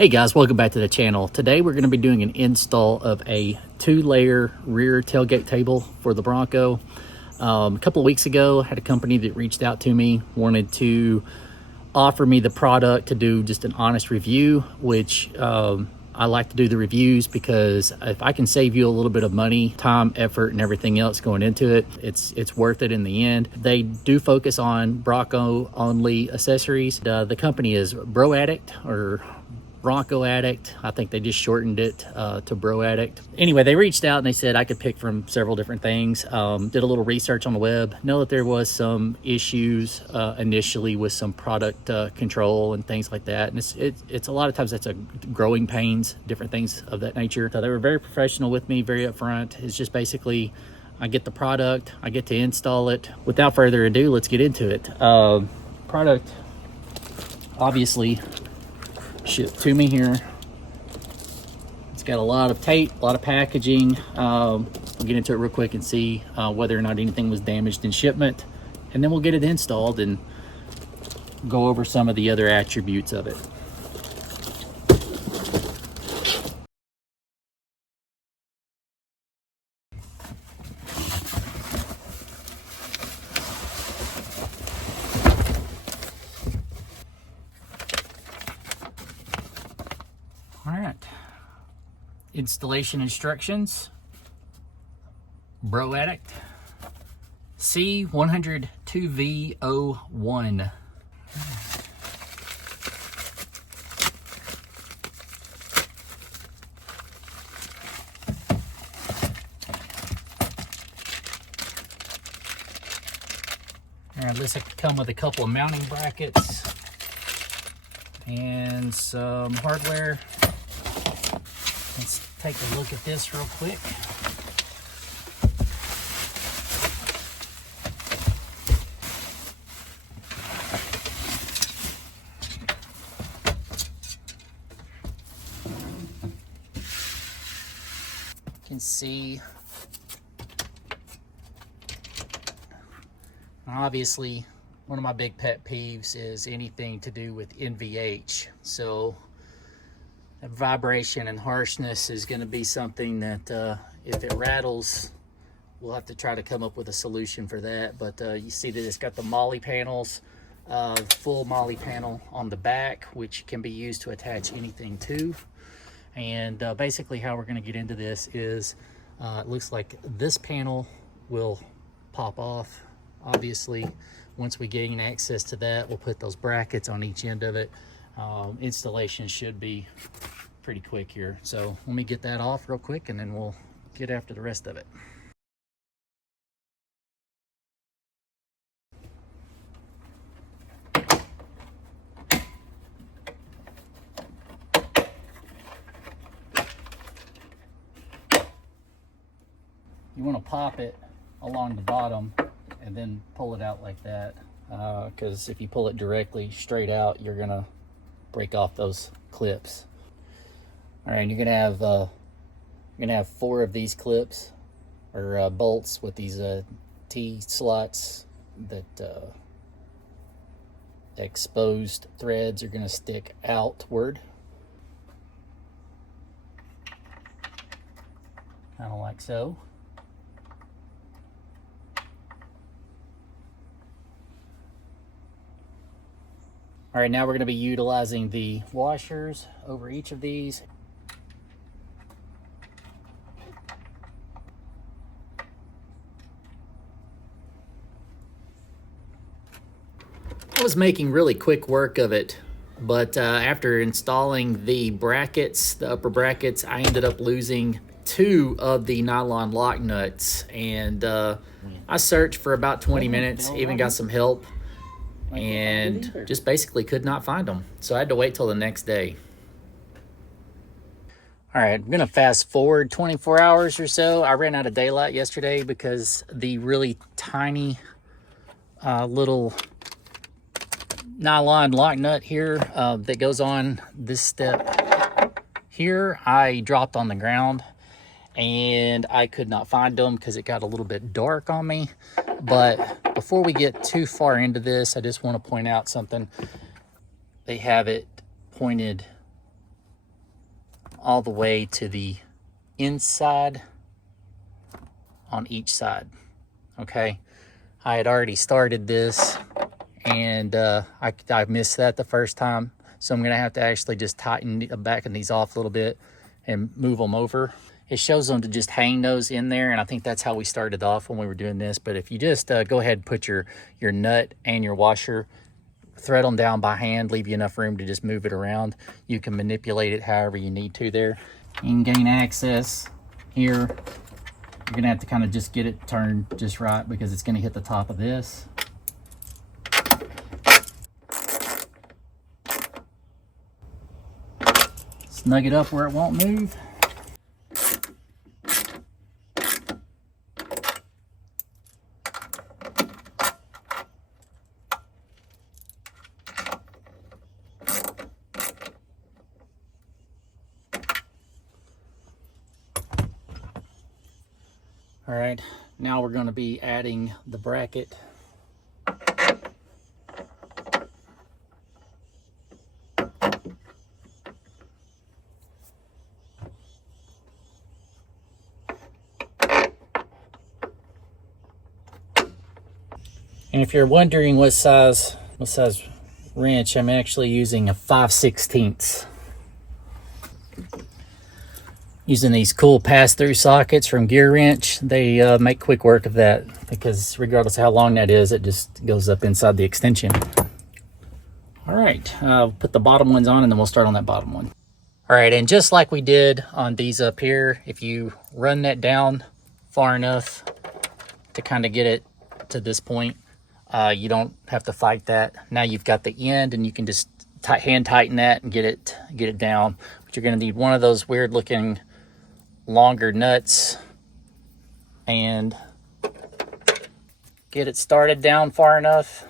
Hey guys, welcome back to the channel. Today we're going to be doing an install of a 2-layer rear tailgate table for the Bronco. A couple of weeks ago, I had a company that reached out to me, wanted to offer me the product to do just an honest review, which I like to do the reviews because if I can save you a little bit of money, time, effort, and everything else going into it, it's worth it in the end. They do focus on Bronco only accessories. The company is Bro Addict or Bronco Addict. I think they just shortened it to Bro Addict. Anyway, they reached out and they said I could pick from several different things. Did a little research on the web. Know that there was some issues initially with some product control and things like that. And it's a lot of times that's a growing pains, different things of that nature. So they were very professional with me, very upfront. It's just basically I get the product, I get to install it. Without further ado, let's get into it. Product, obviously, shipped to me here. It's got a lot of tape, a lot of packaging. We'll get into it real quick and see whether or not anything was damaged in shipment, and then we'll get it installed and go over some of the other attributes of it. All right, installation instructions. Bro Addict C102V01. All right, this will come with a couple of mounting brackets and some hardware. Let's take a look at this real quick. You can see, obviously, one of my big pet peeves is anything to do with NVH. So vibration and harshness is going to be something that if it rattles, we'll have to try to come up with a solution for that. But you see that it's got the MOLLE panels, full MOLLE panel on the back, which can be used to attach anything to. And basically how we're going to get into this is it looks like this panel will pop off. Obviously, once we gain access to that, we'll put those brackets on each end of it. Installation should be pretty quick here. So let me get that off real quick and then we'll get after the rest of it. You want to pop it along the bottom and then pull it out like that, because if you pull it directly straight out, you're gonna break off those clips. All right, you're gonna have 4 of these clips or bolts with these T slots that exposed threads are gonna stick outward, kind of like so. All right, now we're going to be utilizing the washers over each of these. I was making really quick work of it, but after installing the brackets, the upper brackets, I ended up losing 2 of the nylon lock nuts, and I searched for about 20 minutes, even got some help, and just basically could not find them. So I had to wait till the next day. All right, I'm gonna fast forward 24 hours or so. I ran out of daylight yesterday because the really tiny little nylon lock nut here that goes on this step here, I dropped on the ground and I could not find them because it got a little bit dark on me. But before we get too far into this, I just want to point out something. They have it pointed all the way to the inside on each side. Okay, I had already started this, and I missed that the first time, so I'm gonna have to actually just tighten backing these off a little bit and move them over. It shows them to just hang those in there, and I think that's how we started off when we were doing this. But if you just go ahead and put your nut and your washer, thread them down by hand, leave you enough room to just move it around. You can manipulate it however you need to there. You can gain access here. You're gonna have to kind of just get it turned just right because it's gonna hit the top of this. Snug it up where it won't move. All right, now we're going to be adding the bracket. And if you're wondering what size wrench, I'm actually using a 5/16. Using these cool pass-through sockets from Gear Wrench. They make quick work of that because regardless of how long that is, it just goes up inside the extension. All right, put the bottom ones on and then we'll start on that bottom one. All right, and just like we did on these up here, if you run that down far enough to kind of get it to this point, you don't have to fight that. Now you've got the end and you can just hand tighten that and get it down. But you're gonna need one of those weird looking longer nuts and get it started down far enough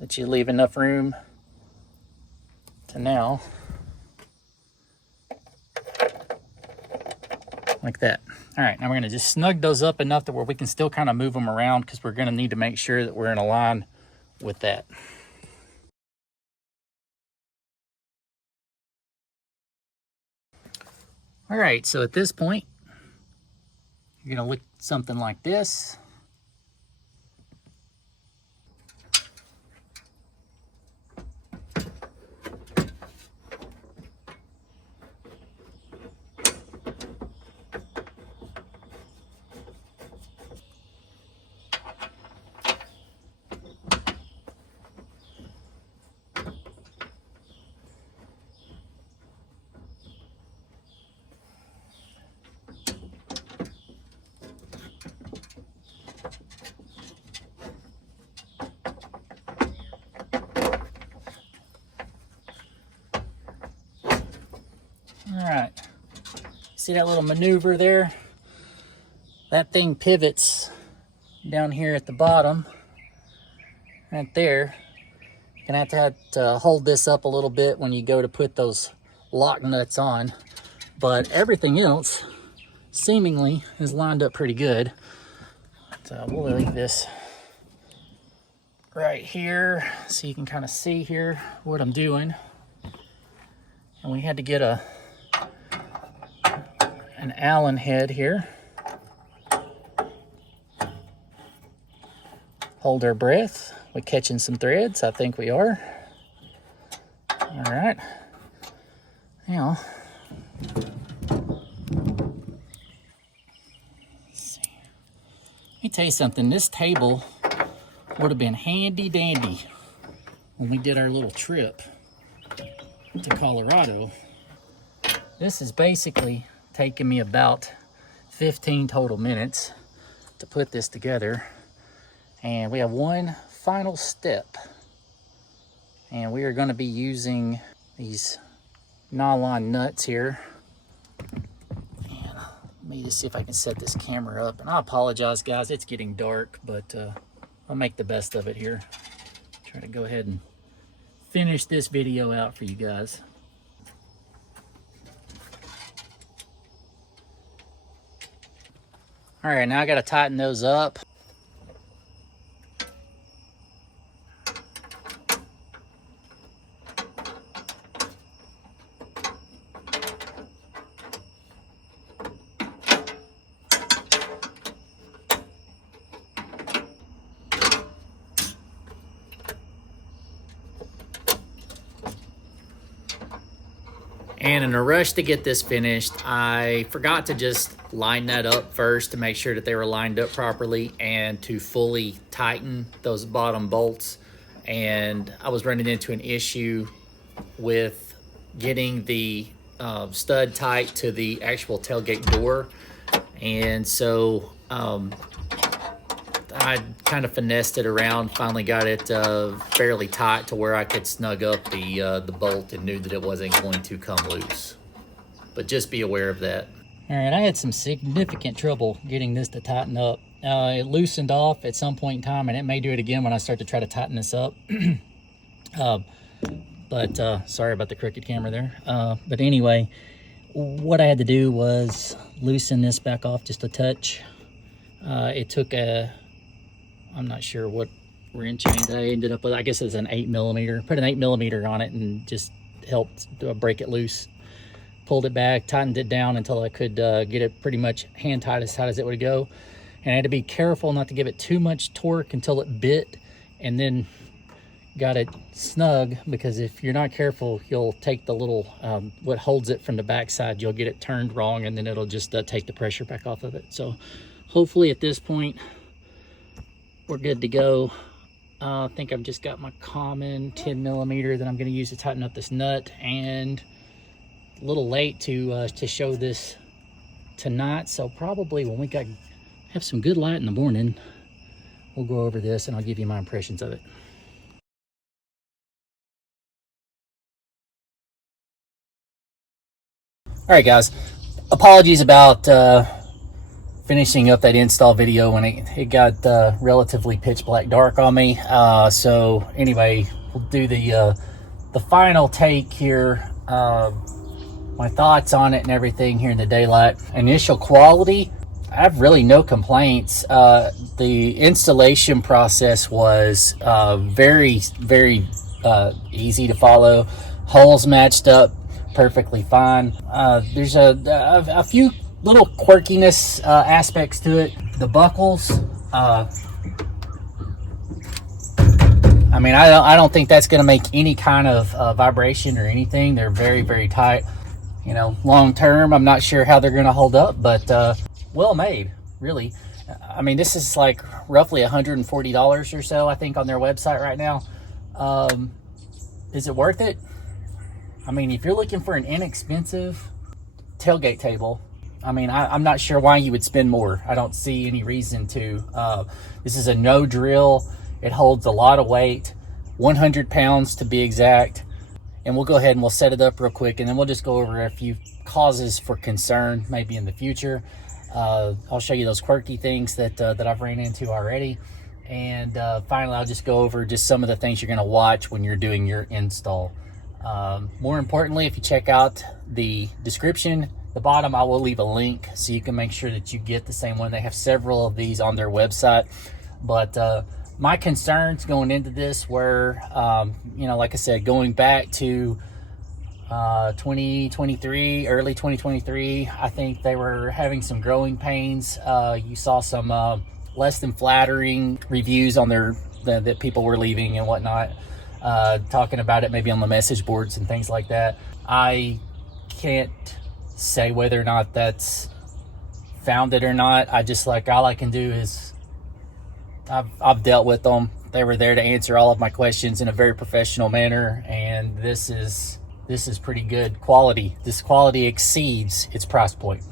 that you leave enough room to now, like that. All right, now we're gonna just snug those up enough that where we can still kind of move them around because we're gonna need to make sure that we're in a line with that. All right, so at this point, you're gonna look something like this. All right, see that little maneuver there? That thing pivots down here at the bottom, right there. You're gonna have to hold this up a little bit when you go to put those lock nuts on, but everything else seemingly is lined up pretty good. So we'll leave this right here so you can kind of see here what I'm doing. And we had to get an Allen head here. Hold our breath. We're catching some threads. I think we are. All right. Now, let's see. Let me tell you something. This table would have been handy dandy when we did our little trip to Colorado. This is basically taking me about 15 total minutes to put this together. And we have one final step. And we are going to be using these nylon nuts here. And let me just see if I can set this camera up. And I apologize, guys, it's getting dark, but I'll make the best of it here. Try to go ahead and finish this video out for you guys. All right, now I got to tighten those up. And in a rush to get this finished, I forgot to just line that up first to make sure that they were lined up properly and to fully tighten those bottom bolts. And I was running into an issue with getting the stud tight to the actual tailgate door. And so I kind of finessed it around, finally got it fairly tight to where I could snug up the bolt and knew that it wasn't going to come loose. But just be aware of that. All right, I had some significant trouble getting this to tighten up. It loosened off at some point in time, and it may do it again when I start to try to tighten this up. Sorry about the crooked camera there. But anyway, what I had to do was loosen this back off just a touch. It took I'm not sure what wrench I ended up with. I guess it's an 8mm. Put an 8mm on it and just helped break it loose. Pulled it back, tightened it down until I could get it pretty much hand tight as it would go. And I had to be careful not to give it too much torque until it bit, and then got it snug, because if you're not careful, you'll take the little what holds it from the backside, you'll get it turned wrong, and then it'll just take the pressure back off of it. So hopefully at this point we're good to go. I think I've just got my common 10mm that I'm going to use to tighten up this nut, and a little late to show this tonight, so probably when we have some good light in the morning, we'll go over this and I'll give you my impressions of it. All right, guys, apologies about finishing up that install video when it got relatively pitch black dark on me. So anyway, we'll do the final take here. My thoughts on it and everything here in the daylight. Initial quality, I have really no complaints. The installation process was very easy to follow. Holes matched up perfectly fine. There's a few little quirkiness aspects to it. The buckles, I mean, I don't think that's going to make any kind of vibration or anything. They're very tight. You know, long term, I'm not sure how they're going to hold up, but well made, really. I mean, this is like roughly $140 or so, I think, on their website right now. Is it worth it? I mean, if you're looking for an inexpensive tailgate table, I mean, I'm not sure why you would spend more. I don't see any reason to. This is a no drill. It holds a lot of weight, 100 pounds to be exact. And we'll go ahead and we'll set it up real quick, and then we'll just go over a few causes for concern maybe in the future. I'll show you those quirky things that I've ran into already. And finally, I'll just go over just some of the things you're going to watch when you're doing your install. More importantly, if you check out the description, the bottom, I will leave a link so you can make sure that you get the same one. They have several of these on their website. But my concerns going into this were, you know, like I said, going back to 2023, early 2023, I think they were having some growing pains. You saw some less than flattering reviews on that people were leaving and whatnot, talking about it maybe on the message boards and things like that. I can't say whether or not that's founded or not. I just, like, all I can do is I've dealt with them. They were there to answer all of my questions in a very professional manner, and this is pretty good quality. This quality exceeds its price point.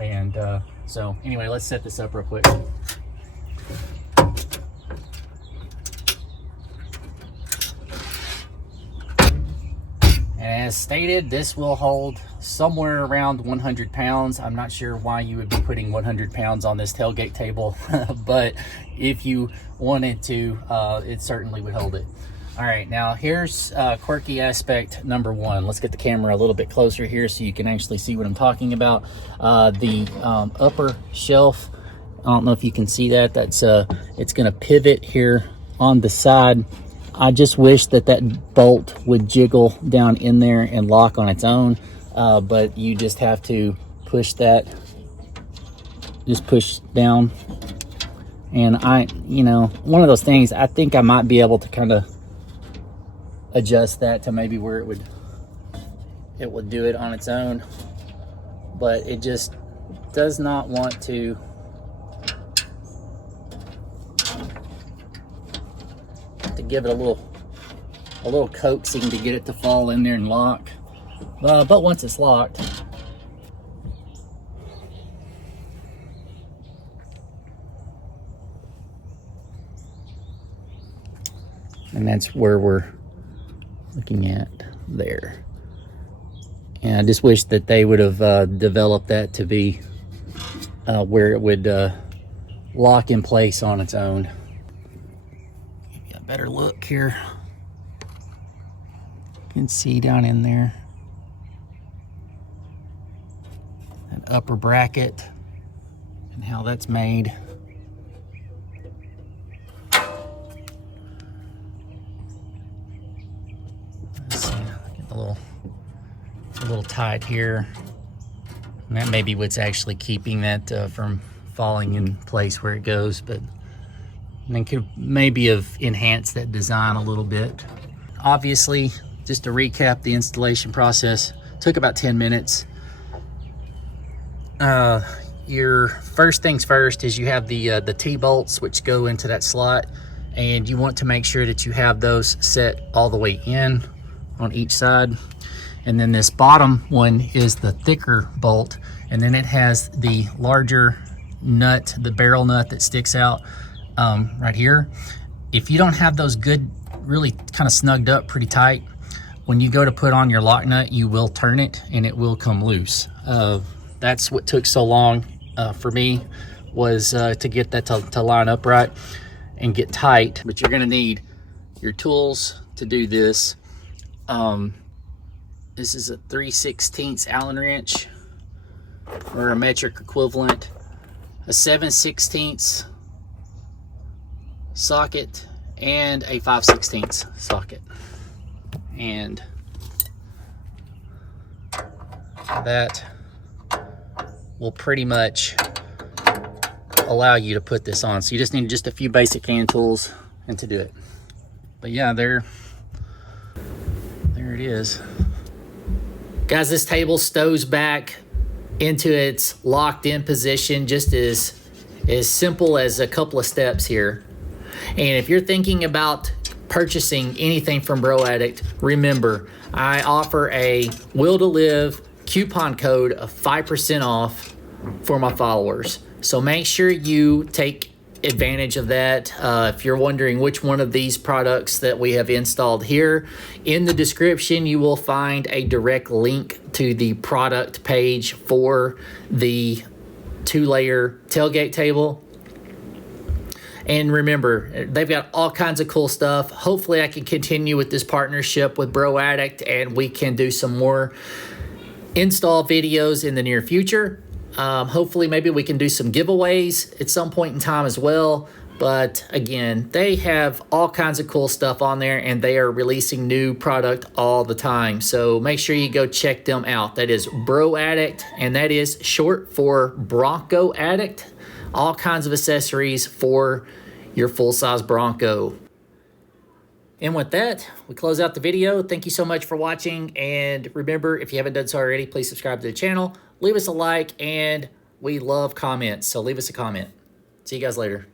And so anyway, let's set this up real quick. And as stated, this will hold somewhere around 100 pounds. I'm not sure why you would be putting 100 pounds on this tailgate table, but if you wanted to, it certainly would hold it. All right, now here's quirky aspect number one. Let's get the camera a little bit closer here so you can actually see what I'm talking about. The upper shelf, I don't know if you can see that. That's it's gonna pivot here on the side. I just wish that bolt would jiggle down in there and lock on its own, but you just have to push that, just push down. And you know, one of those things, I think I might be able to kind of adjust that to maybe where it it would do it on its own, but it just does not want to give it a little coaxing to get it to fall in there and lock. But once it's locked, and that's where we're looking at there. And I just wish that they would have developed that to be where it would lock in place on its own. Give you a better look here. You can see down in there that upper bracket and how that's made. Let's see, get a little tight here. And that may be what's actually keeping that from falling in place where it goes, but then could maybe have enhanced that design a little bit. Obviously, just to recap, the installation process took about 10 minutes. Your first things first is you have the T-bolts which go into that slot, and you want to make sure that you have those set all the way in on each side. And then this bottom one is the thicker bolt, and then it has the larger nut, the barrel nut that sticks out right here. If you don't have those good, really kind of snugged up pretty tight, when you go to put on your lock nut, you will turn it and it will come loose. That's what took so long for me, was to get that to line up right and get tight. But you're gonna need your tools to do this. This is a 3/16 Allen wrench, or a metric equivalent, a 7/16 socket, and a 5/16 socket. And that will pretty much allow you to put this on. So you just need just a few basic hand tools and to do it. But yeah, there it is. Guys, this table stows back into its locked in position just as simple as a couple of steps here. And if you're thinking about purchasing anything from Bro Addict, remember, I offer a Will to Live coupon code of 5% off for my followers. So make sure you take advantage of that. If you're wondering which one of these products that we have installed here, in the description you will find a direct link to the product page for the 2-layer tailgate table. And remember, they've got all kinds of cool stuff. Hopefully I can continue with this partnership with Bro Addict and we can do some more install videos in the near future. Hopefully maybe we can do some giveaways at some point in time as well. But again, they have all kinds of cool stuff on there and they are releasing new product all the time. So make sure you go check them out. That is Bro Addict, and that is short for Bronco Addict. All kinds of accessories for your full-size Bronco. And with that, we close out the video. Thank you so much for watching. And remember, if you haven't done so already, please subscribe to the channel. Leave us a like, and we love comments, so leave us a comment. See you guys later.